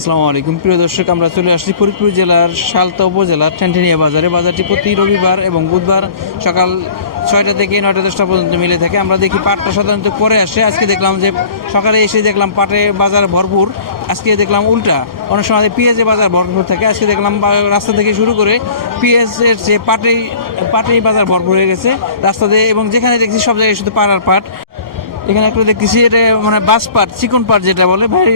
আসসালামু আলাইকুম। প্রিয় দর্শক, আমরা চলে আসছি ফরিদপুর জেলার সালতা উপজেলার ঠ্যান্টানিয়া বাজারে। বাজারটি প্রতি রবিবার এবং বুধবার সকাল ছয়টা থেকে নয়টা দশটা পর্যন্ত মিলে থাকে। আমরা দেখি পাটটা সাধারণত পরে আসে। আজকে দেখলাম যে সকালে এসে দেখলাম পাটে বাজার ভরপুর। আজকে দেখলাম উল্টা। অনেক সময় পেঁয়াজে বাজার ভরপুর থাকে। আজকে দেখলাম রাস্তা থেকে শুরু করে পেঁয়াজের যে পাটেই পাটেই বাজার ভরপুর হয়ে গেছে রাস্তা দিয়ে এবং যেখানে দেখছি সব জায়গায় শুধু পাট আর পাট। এখানে একটু দেখতেছি এটা মানে বাস পাট চিকন পাট যেটা বলে। ভাই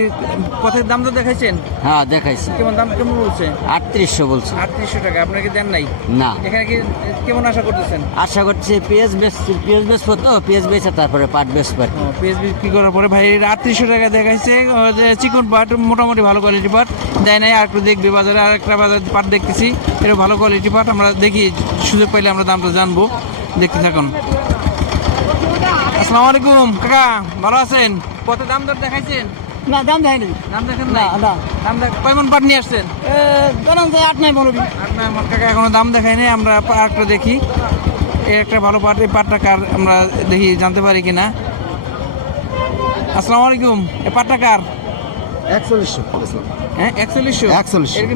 পথের দাম তো দেখাইছেন? হ্যাঁ দেখাইছি। কেমন দাম কেমন বলছে? আটত্রিশশো বলছে। আটত্রিশশো টাকা আপনার কি দেন নাই? না। এখানে কি কেমন আশা করতেছেন? আশা করছি পেঁয়াজ বেচ পেঁয়াজ বেচবো তো পেঁয়াজ বেচে তারপরে পাট আর কি। পেঁয়াজ বিক্রি করার পরে? ভাই আটত্রিশশো টাকা দেখাইছে যে চিকন পাট মোটামুটি ভালো কোয়ালিটি পাট। দেয় নাই আর একটু দেখবি বাজারে আর একটা বাজার পাট দেখতেছি। এটা ভালো কোয়ালিটি পাট আমরা দেখি সুযোগ পাইলে আমরা দামটা জানব। দেখতে থাকুন। আসসালামু আলাইকুম কাকা ভালো আছেন? কত দাম দর দেখাইছেন? না দাম দেয়নি দাম দেখেন না, না না। দাম দেখ কয়মন পাট নিয়ে আসছেন? ধরেন যে আট নয় বলবি আপনার আমার কাকা এখনও দাম দেখায় নাই আমরা পাটটা দেখি। এই একটা ভালো পাট এই পাটটা কার আমরা দেখি জানতে পারি কিনা। আসসালামু আলাইকুম এই পাটটা কার? একচল্লিশশো হ্যাঁ একচল্লিশশো।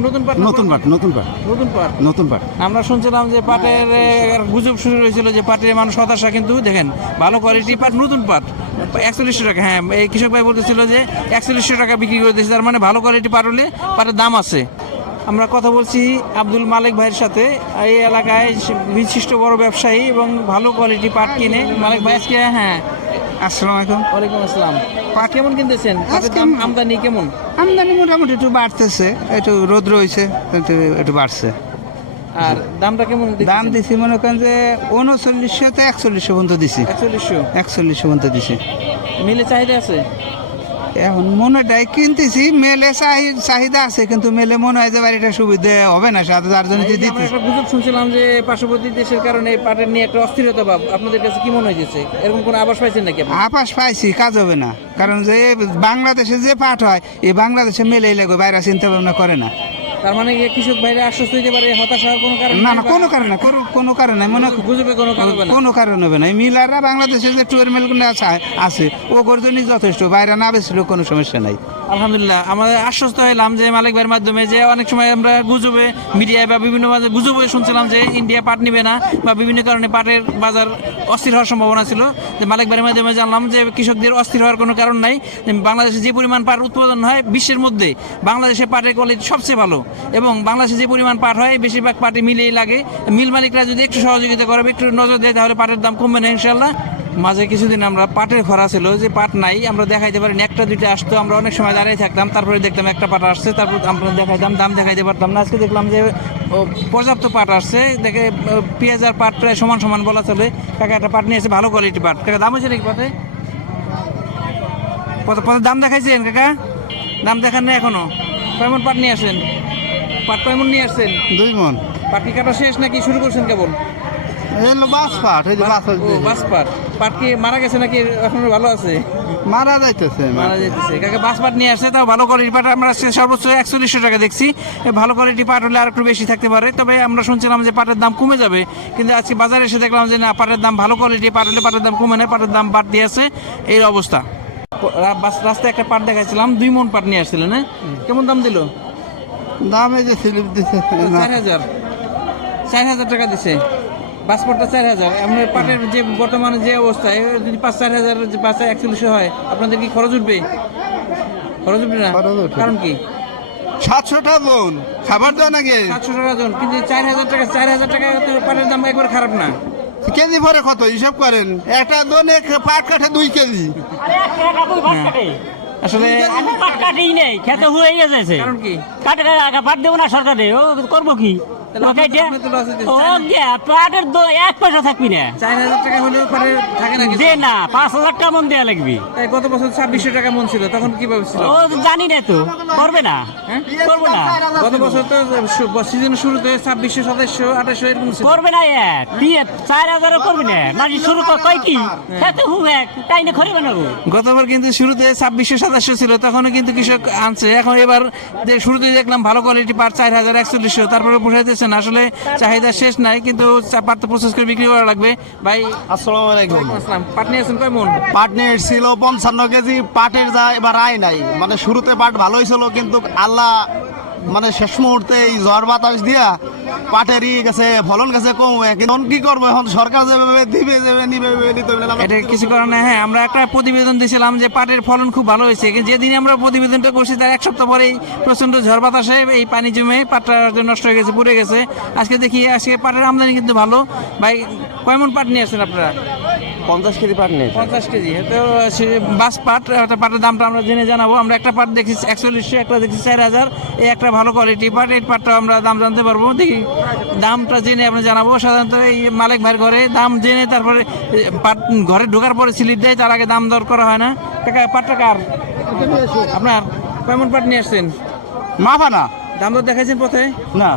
নতুন পাট নতুন পাট? নতুন পাট। নতুন পাট। নতুন পাট। আমরা শুনছিলাম যে পাটের গুজব শুরু হয়েছিল যে পাটের মানুষ হতাশা কিন্তু দেখেন ভালো কোয়ালিটি পাট নতুন পাট। একচল্লিশশো টাকা হ্যাঁ এই কৃষক ভাই বলতেছিল যে একচল্লিশশো টাকা বিক্রি করে দিয়েছে তার মানে ভালো কোয়ালিটি পাট হলে পাটের দাম আছে। আমরা কথা বলছি আব্দুল মালিক ভাইয়ের সাথে। এই এলাকায় বিশিষ্ট বড় ব্যবসায়ী এবং ভালো কোয়ালিটি পাট কিনে মালিক ভাই আজকে হ্যাঁ আসসালামু আলাইকুম। ওয়ালাইকুম আসসালাম। পাট কেমন কিনতেছেন? দাম আমদানি কেমন? আমদানি মোটামুটি একটু বাড়তেছে একটু রোদ রয়েছে একটু একটু বাড়ছে। আর দামটা কেমন দাম দিছি মনে করেন যে উনচল্লিশশো তো একচল্লিশশো পর্যন্ত দিছি। একচল্লিশশো। একচল্লিশশো পর্যন্ত দিছি। মিলে চাহিদা আছে? এখন মনে হয় কিনতেছি মেলে চাহি- চাহিদা আছে কিন্তু মেলে মনে হয় যে বাড়িটা সুবিধা হবে না সাথে তার জন্য একটা গুজব শুনছিলাম যে পার্শ্ববর্তী দেশের কারণে পাটের নিয়ে একটা অস্থিরতা ভাব আপনাদের কাছে কি মনে হয়েছে এরকম কোনো আবাস পাইছেন নাকি আবাস পাইছি কাজ হবে না। কারণ যে বাংলাদেশে যে পাট হয় এই বাংলাদেশে মেলে লাগবে বাইরে চিন্তা ভাবনা করে না। তার মানে কৃষক ভাইরা আশ্বস্ত হইতে পারে হতাশা হওয়ার কোনো কারণ না না কোনো কারণ না কোনো- কোনো কারণ নাই মনে গুজবে কোনো কারণ হবে না। কোনো কারণ হবে না। এই মিলাররা বাংলাদেশে যে টুয়ের মিলগুলো আছে- আছে ও গর্জনই যথেষ্ট বাইরে না বেছিল কোনো সমস্যা নাই। আলহামদুলিল্লাহ আমাদের আশ্বস্ত হইলাম যে মালিক ভাইয়ের মাধ্যমে যে অনেক সময় আমরা গুজবে মিডিয়ায় বা বিভিন্ন মাঝে গুজবে শুনছিলাম যে ইন্ডিয়া পাট নিবে না বা বিভিন্ন কারণে পাটের বাজার অস্থির হওয়ার সম্ভাবনা ছিল। যে মালিক ভাইয়ের মাধ্যমে জানলাম যে কৃষকদের অস্থির হওয়ার কোনো কারণ নাই। বাংলাদেশে যে পরিমাণ পাট উৎপাদন হয়, বিশ্বের মধ্যে বাংলাদেশে পাটের কোয়ালিটি সবচেয়ে ভালো। এবং বাংলাদেশে যে পরিমাণ পাট হয়, বেশিরভাগ পাটে মিলেই লাগে। মিল মালিকরা যদি একটু সহযোগিতা করে, একটু নজর দেয়, তাহলে পাটের দাম কমবে না ইনশাল্লাহ মাঝে কিছুদিন আমরা পাটের খরা ছিল, যে পাট নাই, আমরা দেখাইতে পারি একটা, দুইটা আসতো, আমরা অনেক সময় দাঁড়িয়ে থাকতাম, তারপরে দেখতাম একটা পাট আসছে, তারপর আমরা দেখাইতাম, দাম দেখাইতে পারতাম না। আজকে দেখলাম যে পর্যাপ্ত পাট আসছে। দেখে পেঁয়াজ আর পাট প্রায় সমান সমান বলা চলে। কাকা একটা পাট নিয়ে এসে ভালো কোয়ালিটি পাট। কাকা দাম হয়েছে নাকি পাতে কত দাম দেখাইছেন কাকা? দাম দেখান না এখনও। কয়মন পাট নিয়ে আসেন পাট কয়মন নিয়ে আসছেন? দুই মন। পাট কি কাটা শেষ নাকি শুরু করছেন কেবল? বাস পাট বাস পাট। পাট কি মারা গেছে নাকি এখনও ভালো আছে? মারা যাইতেছে মারা যেতেছে কাকা বাস পাট নিয়ে আসছে তাও ভালো কোয়ালিটি পাট আমরা আজকে সর্বোচ্চ একচল্লিশশো টাকা দেখছি। ভালো কোয়ালিটি পাট হলে আর একটু বেশি থাকতে পারে। তবে আমরা শুনছিলাম যে পাটের দাম কমে যাবে। কিন্তু আজকে বাজারে এসে দেখলাম যে না পাটের দাম ভালো কোয়ালিটি পাট হলে পাটের দাম কমে নেয় পাটের দাম বাড়তে আছে। এই অবস্থা। রাস্তায় একটা পাট দেখাচ্ছিলাম দুই মন পাট নিয়ে আসছিলেন হ্যাঁ? কেমন দাম দিল? দাম এই যে স্লিপ দিছে চার হাজার। চার হাজার টাকা দিছে। পাসপোর্টটা চার হাজার। আপনার পাটের যে বর্তমানে যে অবস্থা এ যদি পাঁচ চার হাজার যে পাঁচ একচল্লিশে হয় আপনাদের কি খরচ উঠবে? খরচ উঠবে না। কারণ কি? সাতশোটা বোন খাবার দেয় নাকি? সাতশো টাকা জন। কিন্তু চার হাজার টাকা চার হাজার টাকা পাটের দাম একবার খারাপ না। কেজি ভরে কত? হিসাব করেন। একটা দোনে পাট কাঠে দুই কেজি। আসলে আমি পাট কাটি নেই খেতে হয়ে গেছে কারণ কি? কাটে কাটে পাট দেবো না সরকারে ও করব কি? তাই না? দিয়া, পাটের এক পয়সা থাকবি না। চার হাজার টাকা হলেও পারে থাকে না কিছু। না পাঁচ হাজার টাকা মন দেওয়া লাগবি। তাই গত বছর ছাব্বিশশো টাকা মন ছিল তখন কীভাবে ছিল? ও জানি না তো করবে না। হ্যাঁ? না। গত বছর তো সিজন শুরুতে ছাব্বিশশো সাতাশশো আঠাশশো এরকম করবে না এক চার হাজারও করবে না। নাকি শুরু কয় কি? খেতে হু এক তাই না খরি বানাবো গতবার কিন্তু শুরুতে ছাব্বিশশো সাতাশশো ছিল তখনও কিন্তু কৃষক আনছে। এখন এবার শুরুতে দেখলাম ভালো কোয়ালিটি পার চার হাজার একচল্লিশশো তারপরে হইতেছে আসলে চাহিদা শেষ নাই কিন্তু পাট তো প্রসেস করে বিক্রি করা লাগবে। ভাই আসসালামু আলাইকুম। আসসালাম। পাট নিয়ে আসেন কয় মন? পাট নিয়ে ছিল পঞ্চান্ন কেজি পাটের যা এবার আয় নাই। মানে শুরুতে পাট ভালোই ছিল কিন্তু আল্লাহ মানে শেষ মুহূর্তে এই ঝড় বাতাস দিয়া পাটের ই গেছে, ফলন গেছে কম কিন্তু কি করব? এখন সরকার যেভাবে দিবে, যেভাবে নিবে এটা কিছু কারণে হ্যাঁ আমরা একটা প্রতিবেদন দিয়েছিলাম যে পাটের ফলন খুব ভালো হয়েছে। যেদিন আমরা প্রতিবেদনটা করছি, তার এক সপ্তাহ পরেই প্রচণ্ড ঝড় বাতাসে এই পানি জমে পাটটা নষ্ট হয়ে গেছে, পুড়ে গেছে। আজকে দেখি, আজকে পাটের আমদানি কিন্তু ভালো। ভাই কয়মন পাট নিয়ে আসছেন আপনারা? পঞ্চাশ কেজি পাট নেই পঞ্চাশ কেজি। তো সে বাস পাট একটা পাটের দামটা আমরা জেনে জানাব। আমরা একটা পাট দেখি একচল্লিশশো একটা দেখি চার হাজার। এই একটা ভালো কোয়ালিটি পাট এই পাটটা আমরা দাম জানতে পারব। দেখি দামটা জেনে আমরা জানাব। সাধারণত এই মালিক ভাইয়ের ঘরে দাম জেনে তারপরে পাট ঘরে ঢোকার পরে স্লিপ দেয় তার আগে দাম দর করা হয় না। টাকা পাটটা কার? আপনার কেমন পাট নিয়ে আসছেন? মাফা না দাম দর দেখাইছেন পথে? না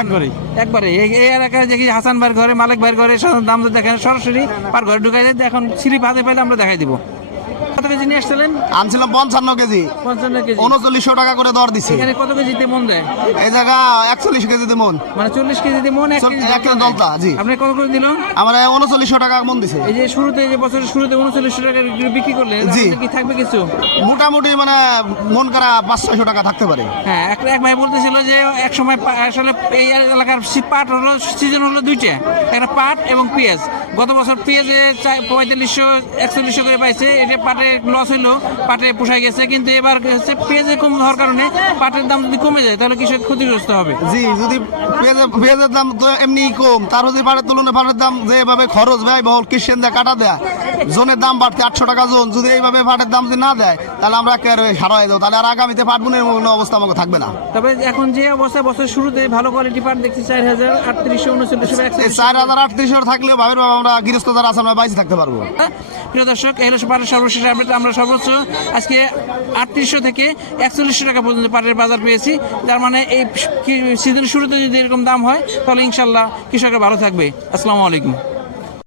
একবারে একবারে। এই এলাকায় দেখি হাসান ভাইয়ের ঘরে মালিক ভাইয়ের ঘরে দাম দর দেখেন সরাসরি পার ঘরে ঢুকাই দেয় এখন সিঁড়ি পাতে পাইলে আমরা দেখাই দিব। কত কেজি নিয়ে আসছিলেন? আনছিলাম পঞ্চান্ন কেজি। পঞ্চান্ন কেজি। উনচল্লিশশো টাকা করে দর দিছে। এখানে কত কেজিতে মন দেয়? এই জায়গা একচল্লিশ কেজিতে মন। মানে চল্লিশ কেজিতে মন এক কেজি জলতা, জি। আপনি কত করে দিল? আমার উনচল্লিশশো টাকা মন দিছে। এই যে শুরুতে যে বছরের শুরুতে উনচল্লিশশো টাকা বিক্রি করলেন জি। কি থাকবে কিছু? মোটামুটি মানে মন করা পাঁচ ছয়শো টাকা থাকতে পারে। হ্যাঁ এক এক ভাই বলতেছিল যে এক সময় আসলে এই এলাকার পাট হলো সিজন হলো দুইটা। একটা পাট এবং পেঁয়াজ। গত বছর পেঁয়াজে পঁয়তাল্লিশশো একচল্লিশশো করে পাইছে এটা পাটে লস হইল পাটে পোষায় গেছে কিন্তু এবার হচ্ছে পেঁয়াজে কম হওয়ার কারণে পাটের দাম যদি কমে যায় তাহলে কৃষক ক্ষতিগ্রস্ত হবে। জি যদি পেঁয়াজের দাম তো এমনি কম তার যদি পাটের তুলনায় পাটের দাম যেভাবে খরচ ব্যয় বহুল কৃষিয়ান দেয় কাটা দেয় জোনের দাম বাড়তে আটশো টাকা জোন যদি এইভাবে পাটের দাম যদি না দেয় তাহলে আমরা কে সারা হয়ে যাব তাহলে আর আগামীতে পাট বুনের কোনো অবস্থা আমাকে থাকবে না। তবে এখন যে অবস্থা বছর শুরুতে ভালো কোয়ালিটি পাট দেখছি চার হাজার আটত্রিশশো উনচল্লিশশো চার হাজার আটত্রিশশো থাকলেও ভাবের বাবা আমরা গৃহস্থ যারা আছে আমরা বাইরে থাকতে পারব। প্রিয় দর্শক এই হলো পাটের সর্বশেষ আপডেট আমরা সর্বোচ্চ আজকে আটত্রিশশো থেকে একচল্লিশশো টাকা পর্যন্ত পাটের বাজার পেয়েছি। তার মানে এই সিজন শুরুতে যদি এরকম দাম হয়, তাহলে ইনশাল্লাহ কৃষকরা ভালো থাকবে। আসসালামু আলাইকুম।